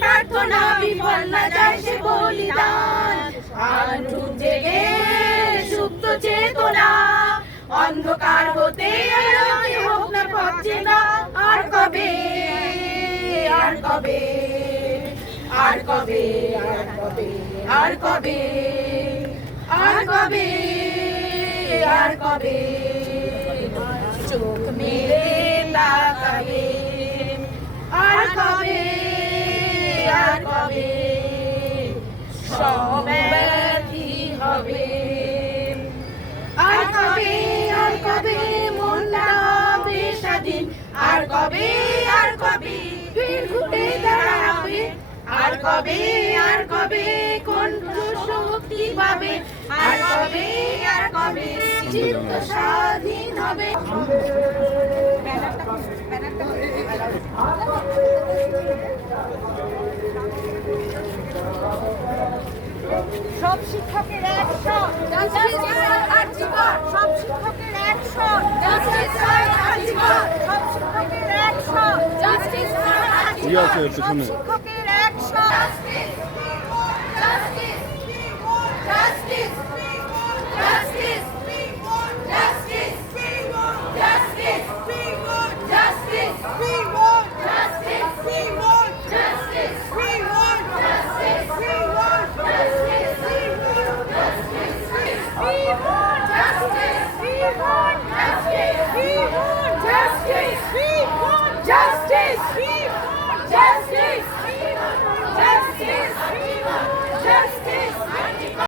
প্রার্থনা বিফল না যায় সে বলিদান। আনু জেগে সুপ্ত চেতনা, অন্ধকার হতে আলোকে হোক না পথ চেনা। আর কবে, আর কবে, আর কবে, আর কবে, আর কবে, আর কবে, চোখ মেলে তাকাবে। আর কবে, আর কবে, সব ব্যথি হবে। আর কবে, আর কবে, মনটা হবে স্বাধীন। আর কবে, আর কবে, ফির ঘুরে দাঁড়াবে। আর কবে, আর কবে, কণ্ঠ শক্তি পাবে। আর কবে, আর কবে, চিত্ত স্বাধীন হবে। সব শিক্ষকের অ্যাকশন, সব শিক্ষকের অ্যাকশন, সব শিক্ষকের অ্যাকশন, সব শিক্ষকের অ্যাকশন। We want